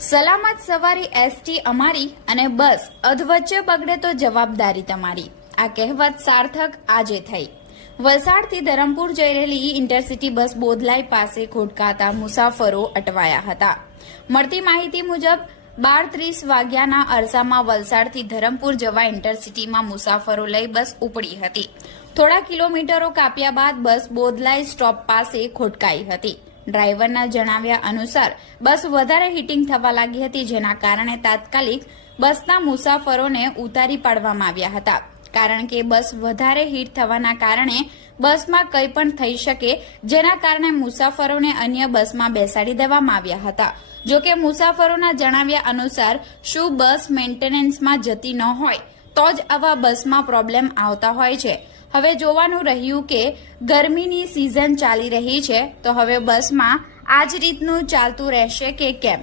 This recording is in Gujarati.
સલામત સવારી એસટી અમારી અને બસ અધવચ્ચે બગડે તો જવાબદારી તમારી. આ કહેવત સાર્થક આજે થઈ. વલસાડથી ધરમપુર જઈ રહેલી ઇન્ટરસિટી બસ બોધલાઈ પાસે ખોટકાતા મુસાફરો અટવાયા હતા. મળતી માહિતી મુજબ 12:30 વાગ્યાના અરસામાં વલસાડથી ધરમપુર જવા ઇન્ટરસિટીમાં મુસાફરો લઈ બસ ઉપડી હતી. થોડા કિલોમીટરો કાપ્યા બાદ બસ બોધલાઈ સ્ટોપ પાસે ખોટકાઈ હતી. ડ્રાઈવરના જણાવ્યા અનુસાર બસ વધારે હીટિંગ થવા લાગી હતી, જેના કારણે તાત્કાલિક બસના મુસાફરોને ઉતારી પાડવામાં આવ્યા હતા. કારણ કે બસ વધારે હીટ થવાના કારણે બસમાં કંઈ પણ થઈ શકે, જેના કારણે મુસાફરોને અન્ય બસમાં બેસાડી દેવામાં આવ્યા હતા. જોકે મુસાફરોના જણાવ્યા અનુસાર શું બસ મેન્ટેનન્સમાં જતી ન હોય તો જ આવા બસમાં પ્રોબ્લેમ આવતા હોય છે. હવે જોવાનું રહ્યું કે ગરમીની સિઝન ચાલી રહી છે તો હવે બસમાં આ જ રીતનું ચાલતું રહેશે કે કેમ.